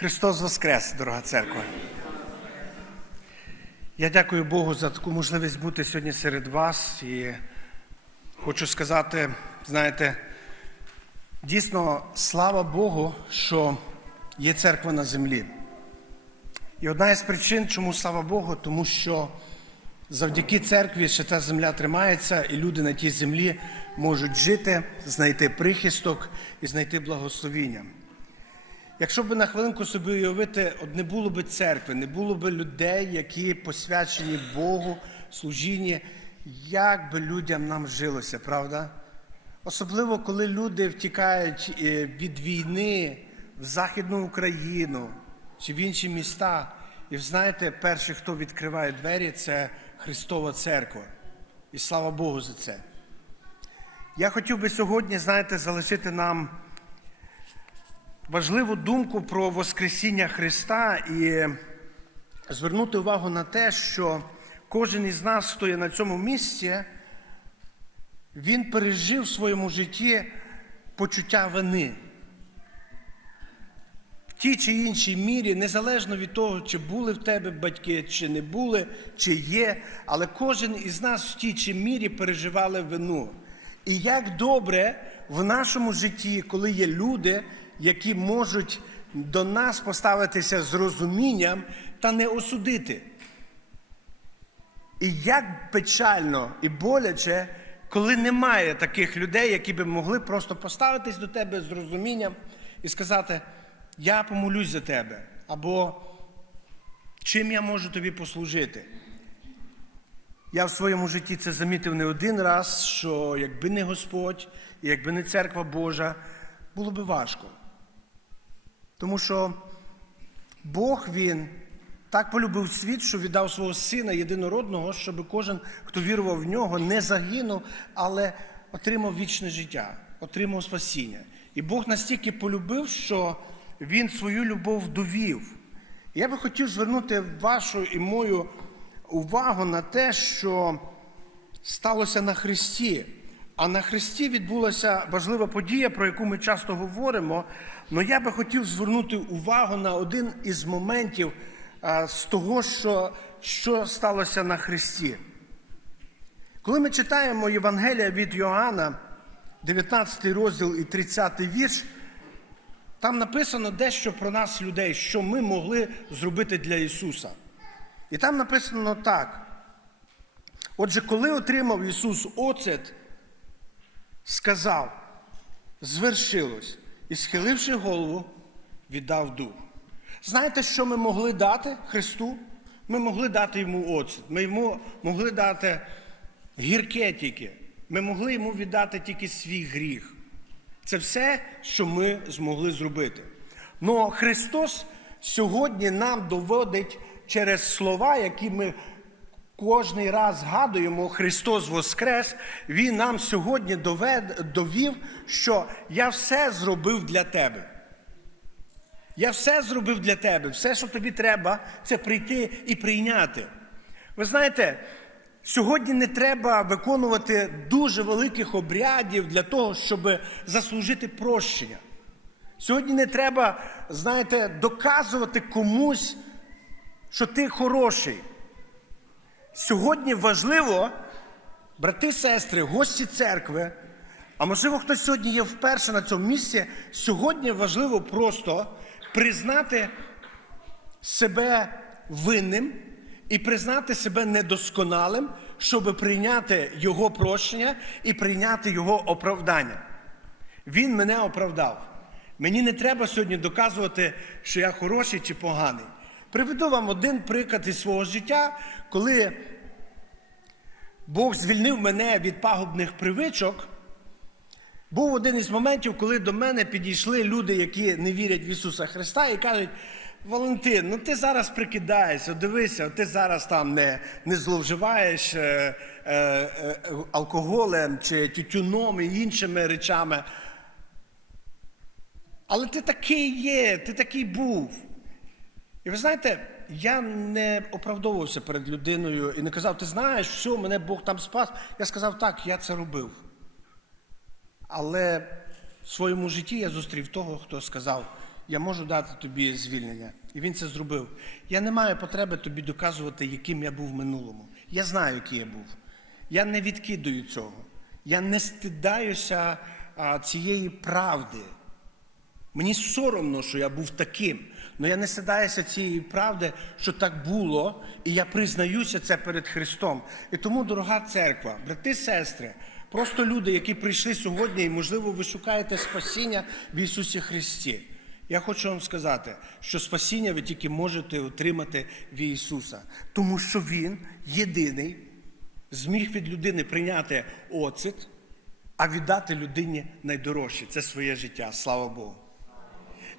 Христос Воскрес, дорога церква. Я дякую Богу за таку можливість бути сьогодні серед вас і хочу сказати, знаєте, дійсно, слава Богу, що є церква на землі. І одна із причин, чому слава Богу, тому що завдяки церкві ще та земля тримається, і люди на тій землі можуть жити, знайти прихисток і знайти благословіння. Якщо б на хвилинку собі уявити, от не було б церкви, не було б людей, які посвячені Богу, служінні, як би людям нам жилося, правда? Особливо, коли люди втікають е, від війни в Західну Україну чи в інші міста. І знаєте, перший, хто відкриває двері, це Христова Церква. І слава Богу за це. Я хотів би сьогодні, знаєте, залишити нам важливу думку про Воскресіння Христа і звернути увагу на те, що кожен із нас, хто є на цьому місці, він пережив в своєму житті почуття вини. В тій чи іншій мірі, незалежно від того, чи були в тебе батьки, чи не були, чи є, але кожен із нас в тій чи мірі переживали вину. І як добре в нашому житті, коли є люди, які можуть до нас поставитися з розумінням та не осудити. І як печально і боляче, коли немає таких людей, які би могли просто поставитись до тебе з розумінням і сказати: Я помолюсь за тебе, або чим я можу тобі послужити. Я в своєму житті це замітив не один раз, що якби не Господь, якби не церква Божа, було би важко. Тому що Бог Він так полюбив світ, що віддав свого сина єдинородного, щоб кожен, хто вірував в нього, не загинув, але отримав вічне життя, отримав спасіння. І Бог настільки полюбив, що Він свою любов довів. Я би хотів звернути вашу і мою увагу на те, що сталося на Христі. А на Христі відбулася важлива подія, про яку ми часто говоримо. Але я би хотів звернути увагу на один із моментів а, з того, що, що сталося на Христі. Коли ми читаємо Євангелія від Йоанна, 19 розділ і 30 вірш, там написано дещо про нас, людей, що ми могли зробити для Ісуса. І там написано так. Отже, коли отримав Ісус оцет, сказав, звершилось, і, схиливши голову, віддав дух. Знаєте, що ми могли дати Христу? Ми могли дати йому оцет, ми йому могли дати гірке тільки. Ми могли йому віддати тільки свій гріх. Це все, що ми змогли зробити. Но Христос сьогодні нам доводить через слова, які ми кожний раз згадуємо, Христос Воскрес, Він нам сьогодні довед, довів, що я все зробив для тебе. Я все зробив для тебе. Все, що тобі треба, це прийти і прийняти. Ви знаєте, сьогодні не треба виконувати дуже великих обрядів для того, щоб заслужити прощення. Сьогодні не треба, знаєте, доказувати комусь, що ти хороший. Сьогодні важливо, брати, сестри, гості церкви, а можливо, хтось сьогодні є вперше на цьому місці. Сьогодні важливо просто признати себе винним і признати себе недосконалим, щоб прийняти Його прощення і прийняти Його оправдання. Він мене оправдав. Мені не треба сьогодні доказувати, що я хороший чи поганий. Приведу вам один приклад із свого життя, коли Бог звільнив мене від пагубних привичок. Був один із моментів, коли до мене підійшли люди, які не вірять в Ісуса Христа, і кажуть: Валентин, ну ти зараз прикидаєшся, дивися, ти зараз там не не зловживаєш е, е, е, алкоголем чи тютюном і іншими речами. Але ти такий є, ти такий був. Ви знаєте, я не оправдовувався перед людиною і не казав, ти знаєш, що мене Бог там спас. Я сказав, так, я це робив. Але в своєму житті я зустрів того, хто сказав, я можу дати тобі звільнення. І він це зробив. Я не маю потреби тобі доказувати, яким я був в минулому. Я знаю, який я був. Я не відкидаю цього. Я не стидаюся цієї правди. Мені соромно, що я був таким. Але я не стидаюся цієї правди, що так було, і я признаюся це перед Христом. І тому, дорога церква, брати, сестри, просто люди, які прийшли сьогодні, і, можливо, ви шукаєте спасіння в Ісусі Христі. Я хочу вам сказати, що спасіння ви тільки можете отримати в Ісуса, тому що Він єдиний зміг від людини прийняти оцет, а віддати людині найдорожче це своє життя. Слава Богу.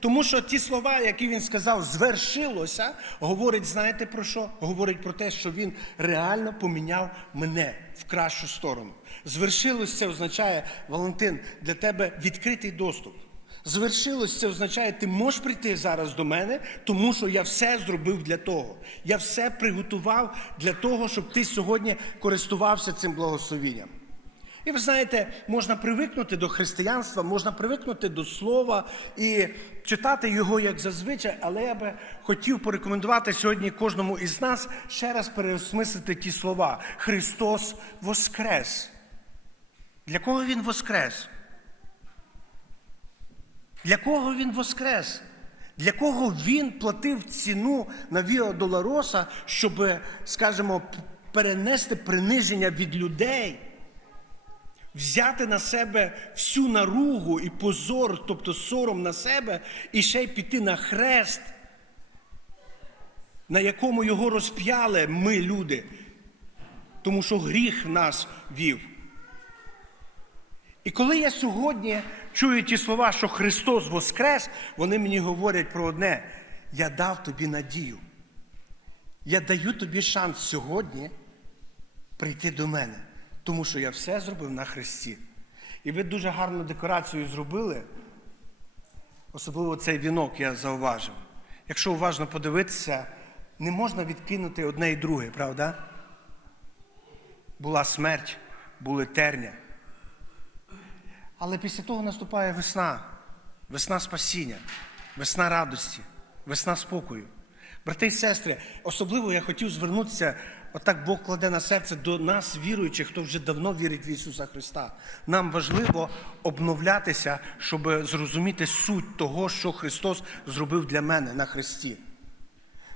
Тому що ті слова, які він сказав, звершилося, говорить, знаєте про що? Говорить про те, що він реально поміняв мене в кращу сторону. Звершилось це означає, Валентин, для тебе відкритий доступ. Звершилось це означає, ти можеш прийти зараз до мене, тому що я все зробив для того. Я все приготував для того, щоб ти сьогодні користувався цим благословінням. І ви знаєте, можна привикнути до християнства, можна привикнути до слова і читати його як зазвичай, але я би хотів порекомендувати сьогодні кожному із нас ще раз переосмислити ті слова. Христос Воскрес. Для кого Він Воскрес? Для кого Він Воскрес? Для кого він платив ціну на Віо Долороса, щоб, скажімо, перенести приниження від людей? Взяти на себе всю наругу і позор, тобто сором на себе, і ще й піти на хрест, на якому його розп'яли ми, люди, тому що гріх нас вів. І коли я сьогодні чую ті слова, що Христос Воскрес, вони мені говорять про одне: я дав тобі надію. Я даю тобі шанс сьогодні прийти до мене тому що я все зробив на хресті. І ви дуже гарну декорацію зробили, особливо цей вінок я зауважив. Якщо уважно подивитися, не можна відкинути одне і друге, правда? Була смерть, були терня. Але після того наступає весна, весна спасіння, весна радості, весна спокою. Брати і сестри, особливо я хотів звернутися Отак Бог кладе на серце до нас, віруючих, хто вже давно вірить в Ісуса Христа. Нам важливо обновлятися, щоб зрозуміти суть того, що Христос зробив для мене на Христі.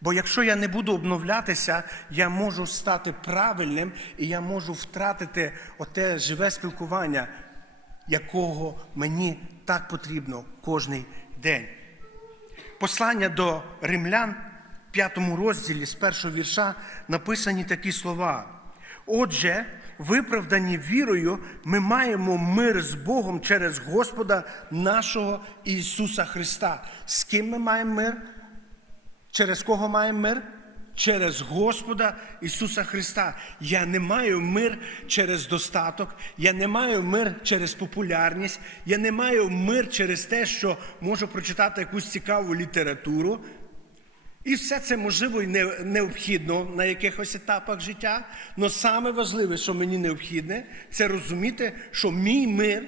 Бо якщо я не буду обновлятися, я можу стати правильним і я можу втратити оте живе спілкування, якого мені так потрібно кожний день. Послання до римлян п'ятому розділі з першого вірша написані такі слова. Отже, виправдані вірою, ми маємо мир з Богом через Господа нашого Ісуса Христа. З ким ми маємо мир? Через кого маємо мир? Через Господа Ісуса Христа. Я не маю мир через достаток, я не маю мир через популярність, я не маю мир через те, що можу прочитати якусь цікаву літературу. І все це можливо і необхідно на якихось етапах життя. Але саме важливе, що мені необхідне, це розуміти, що мій мир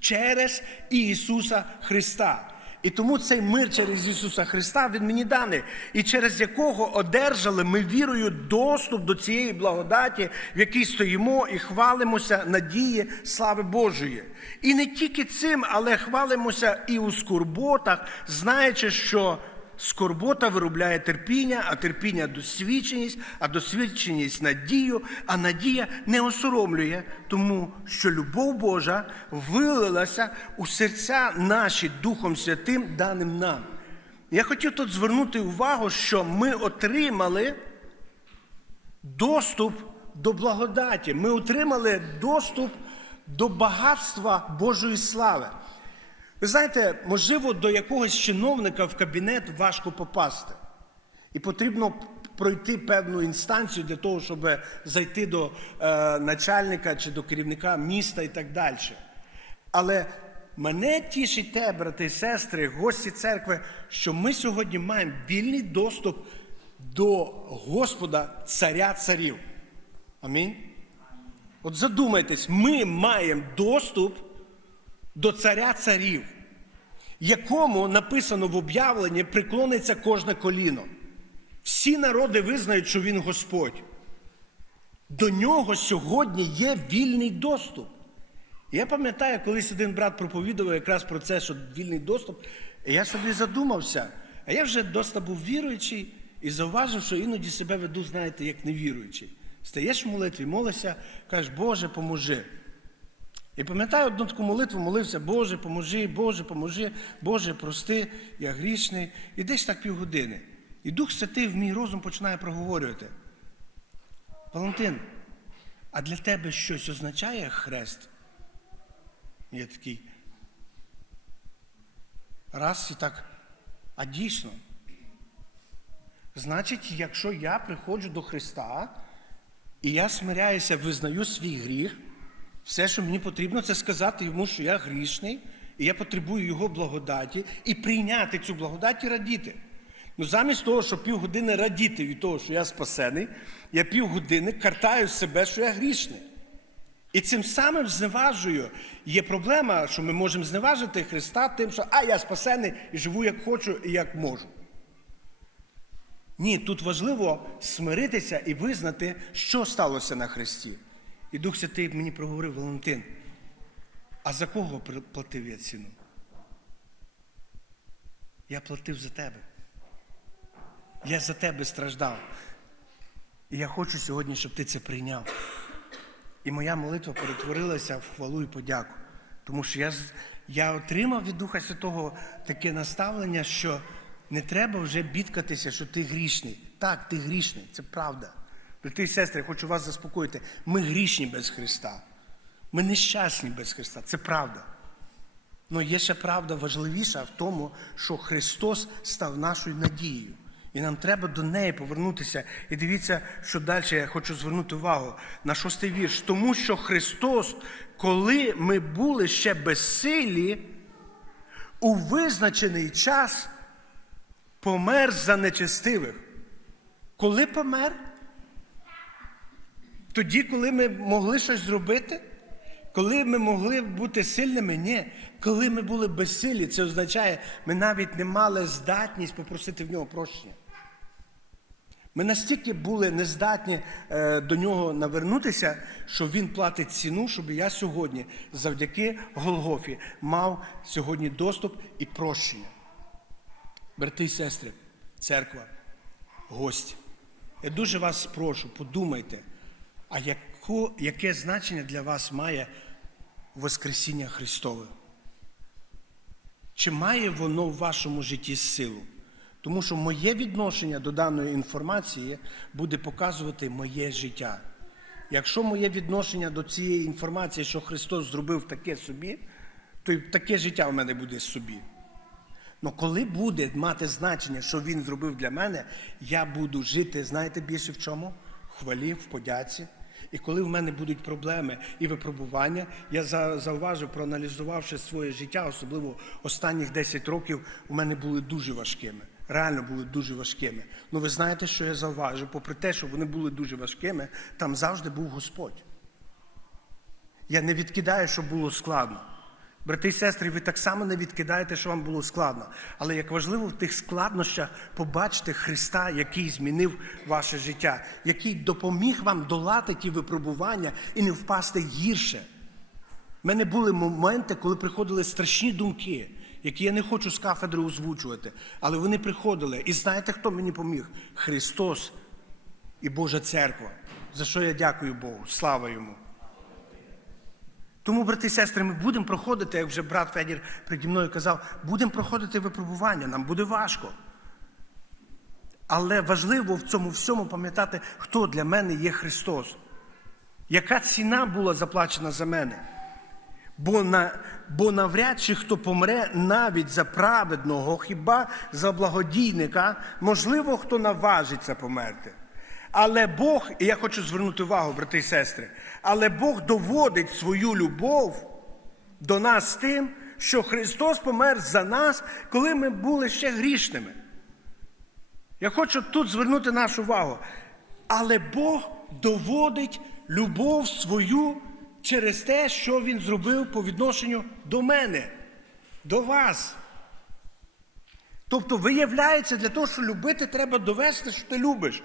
через Ісуса Христа. І тому цей мир через Ісуса Христа Він мені даний, і через якого одержали ми вірою доступ до цієї благодаті, в якій стоїмо і хвалимося надії слави Божої. І не тільки цим, але хвалимося і у скорботах, знаючи, що Скорбота виробляє терпіння, а терпіння досвідченість, а досвідченість надію, а надія не осоромлює, тому що любов Божа вилилася у серця наші Духом Святим, даним нам. Я хотів тут звернути увагу, що ми отримали доступ до благодаті, ми отримали доступ до багатства Божої слави. Ви знаєте, можливо, до якогось чиновника в кабінет важко попасти. І потрібно пройти певну інстанцію для того, щоб зайти до е, начальника чи до керівника міста і так далі. Але мене тішить те, брати і сестри, гості церкви, що ми сьогодні маємо вільний доступ до Господа, царя царів. Амінь. От задумайтесь, ми маємо доступ до царя царів. якому написано в об'явленні приклониться кожне коліно. Всі народи визнають, що він Господь. До нього сьогодні є вільний доступ. Я пам'ятаю, колись один брат проповідував якраз про це, що вільний доступ. Я собі задумався, а я вже досить був віруючий і зауважив, що іноді себе веду, знаєте, як невіруючий. Стаєш в молитві, молишся, кажеш, Боже, поможи. І пам'ятаю одну таку молитву, молився, Боже, поможи, Боже, поможи, Боже, прости, я грішний. І десь так півгодини. І Дух Святий в мій розум починає проговорювати. Валентин, а для тебе щось означає хрест? Я такий. Раз і так. А дійсно. Значить, якщо я приходжу до Христа, і я смиряюся, визнаю свій гріх, все, що мені потрібно, це сказати йому, що я грішний, і я потребую його благодаті, і прийняти цю благодать і радіти. Ну, замість того, щоб півгодини радіти від того, що я спасений, я півгодини картаю себе, що я грішний. І цим самим зневажую. Є проблема, що ми можемо зневажити Христа тим, що а я спасений і живу як хочу і як можу. Ні, тут важливо смиритися і визнати, що сталося на Христі. І Дух Святий мені проговорив Валентин. А за кого платив я ціну? Я платив за тебе. Я за тебе страждав. І я хочу сьогодні, щоб ти це прийняв. І моя молитва перетворилася в хвалу і подяку. Тому що я, я отримав від Духа Святого таке наставлення, що не треба вже бідкатися, що ти грішний. Так, ти грішний, це правда. Брати і сестри, хочу вас заспокоїти. Ми грішні без Христа. Ми нещасні без Христа. Це правда. Але є ще правда важливіша в тому, що Христос став нашою надією. І нам треба до неї повернутися. І дивіться, що далі я хочу звернути увагу на шостий вірш. Тому що Христос, коли ми були ще безсилі, у визначений час помер за нечестивих. Коли помер? Тоді, коли ми могли щось зробити? Коли ми могли бути сильними? Ні. Коли ми були безсилі, це означає, ми навіть не мали здатність попросити в нього прощення. Ми настільки були нездатні е, до нього навернутися, що він платить ціну, щоб я сьогодні, завдяки Голгофі, мав сьогодні доступ і прощення. Брати і сестри, церква, гості. Я дуже вас прошу, подумайте, а яко, яке значення для вас має Воскресіння Христове? Чи має воно в вашому житті силу? Тому що моє відношення до даної інформації буде показувати моє життя. Якщо моє відношення до цієї інформації, що Христос зробив таке собі, то таке життя в мене буде собі. Але коли буде мати значення, що Він зробив для мене, я буду жити, знаєте, більше в чому? Хвалі, в подяці. І коли в мене будуть проблеми і випробування, я за- зауважив, проаналізувавши своє життя, особливо останніх 10 років, у мене були дуже важкими. Реально були дуже важкими. Ну ви знаєте, що я зауважив? Попри те, що вони були дуже важкими, там завжди був Господь. Я не відкидаю, що було складно. Брати і сестри, ви так само не відкидаєте, що вам було складно. Але як важливо в тих складнощах побачити Христа, який змінив ваше життя, який допоміг вам долати ті випробування і не впасти гірше. У мене були моменти, коли приходили страшні думки, які я не хочу з кафедри озвучувати, але вони приходили. І знаєте, хто мені поміг? Христос і Божа церква. За що я дякую Богу. Слава йому. Тому, брати і сестри, ми будемо проходити, як вже брат Федір переді мною казав, будемо проходити випробування, нам буде важко. Але важливо в цьому всьому пам'ятати, хто для мене є Христос. Яка ціна була заплачена за мене? Бо, на, бо навряд чи хто помре навіть за праведного, хіба за благодійника, можливо, хто наважиться померти. Але Бог, і я хочу звернути увагу, брати і сестри, але Бог доводить свою любов до нас тим, що Христос помер за нас, коли ми були ще грішними. Я хочу тут звернути нашу увагу. Але Бог доводить любов свою через те, що Він зробив по відношенню до мене, до вас. Тобто, виявляється, для того, щоб любити, треба довести, що ти любиш.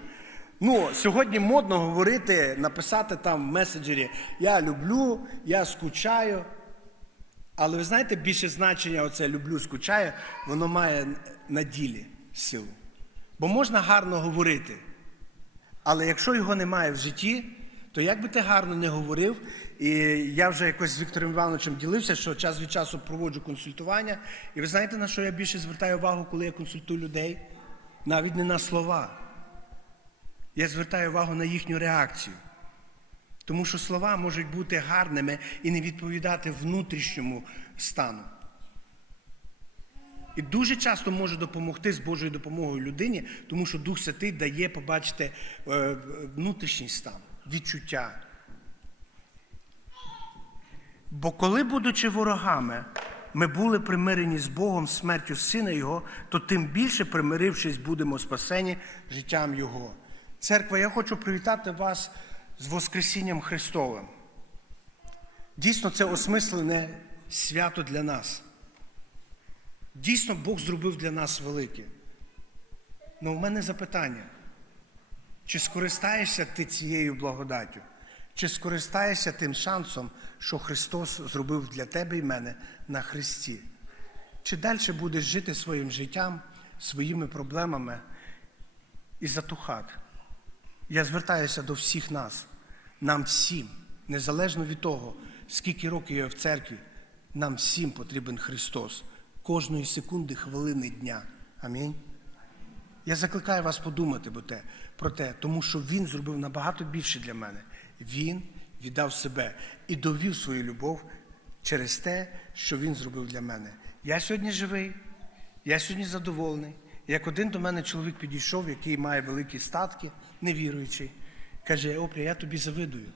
Ну, сьогодні модно говорити, написати там в меседжері Я люблю, я скучаю. Але ви знаєте, більше значення оце люблю, скучаю, воно має на ділі силу. Бо можна гарно говорити. Але якщо його немає в житті, то як би ти гарно не говорив, і я вже якось з Віктором Івановичем ділився, що час від часу проводжу консультування. І ви знаєте, на що я більше звертаю увагу, коли я консультую людей? Навіть не на слова. Я звертаю увагу на їхню реакцію. Тому що слова можуть бути гарними і не відповідати внутрішньому стану. І дуже часто може допомогти з Божою допомогою людині, тому що Дух Святий дає побачити е, внутрішній стан, відчуття. Бо коли, будучи ворогами, ми були примирені з Богом смертю Сина Його, то тим більше, примирившись, будемо спасені життям Його. Церква, я хочу привітати вас з Воскресінням Христовим. Дійсно, це осмислене свято для нас. Дійсно, Бог зробив для нас велике. Ну, в мене запитання: чи скористаєшся ти цією благодаттю? Чи скористаєшся тим шансом, що Христос зробив для тебе і мене на Христі? Чи далі будеш жити своїм життям, своїми проблемами і затухати? Я звертаюся до всіх нас, нам всім, незалежно від того, скільки років я в церкві, нам всім потрібен Христос кожної секунди, хвилини дня. Амінь. Я закликаю вас подумати про те, тому що Він зробив набагато більше для мене. Він віддав себе і довів свою любов через те, що Він зробив для мене. Я сьогодні живий, я сьогодні задоволений. Як один до мене чоловік підійшов, який має великі статки, невіруючий, каже: Опря, я тобі завидую.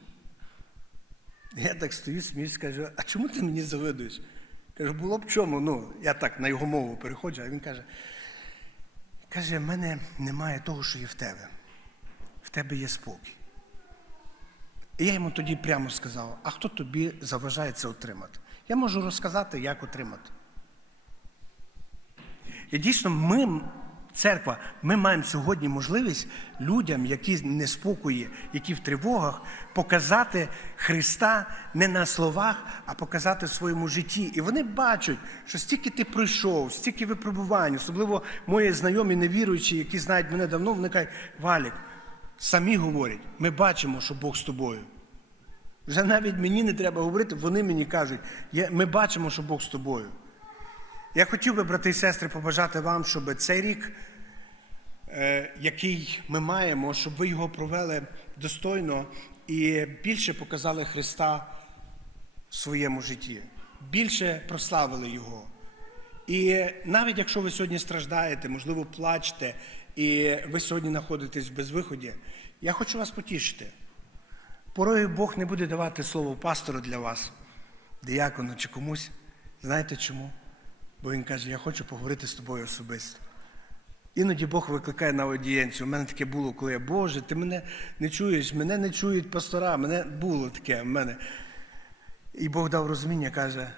Я так стою, сміюсь, кажу, а чому ти мені завидуєш? Кажу, було б чому. Ну, я так на його мову переходжу, а він каже, каже, в мене немає того, що є в тебе. В тебе є спокій. І я йому тоді прямо сказав, а хто тобі заважає це отримати? Я можу розказати, як отримати. І дійсно, ми, церква, ми маємо сьогодні можливість людям, які неспокої, які в тривогах, показати Христа не на словах, а показати в своєму житті. І вони бачать, що стільки ти пройшов, стільки випробувань, особливо мої знайомі невіруючі, які знають мене давно, вони кажуть, Валік, самі говорять, ми бачимо, що Бог з тобою. Вже навіть мені не треба говорити, вони мені кажуть, «Я- ми бачимо, що Бог з тобою. Я хотів би, брати і сестри, побажати вам, щоб цей рік, е, який ми маємо, щоб ви його провели достойно і більше показали Христа в своєму житті, більше прославили Його. І навіть якщо ви сьогодні страждаєте, можливо, плачете, і ви сьогодні знаходитесь в безвиході, я хочу вас потішити. Порою Бог не буде давати слово пастору для вас, диякону чи комусь. Знаєте чому? Бо він каже, я хочу поговорити з тобою особисто. Іноді Бог викликає на аудієнцію. У мене таке було, коли я, Боже, ти мене не чуєш, мене не чують пастора, мене було таке в мене. І Бог дав розуміння, каже,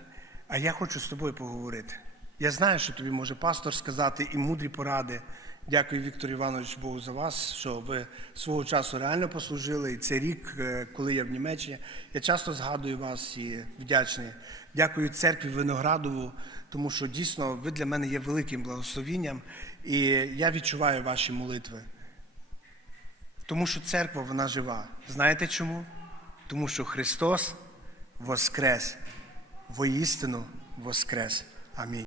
а я хочу з тобою поговорити. Я знаю, що тобі може пастор сказати і мудрі поради. Дякую, Віктор Іванович, Богу за вас, що ви свого часу реально послужили. І цей рік, е, коли я в Німеччині, я часто згадую вас і вдячний. Дякую церкві Виноградову, тому що дійсно ви для мене є великим благословінням, і я відчуваю ваші молитви. Тому що церква вона жива. Знаєте чому? Тому що Христос воскрес, воістину воскрес. Амінь.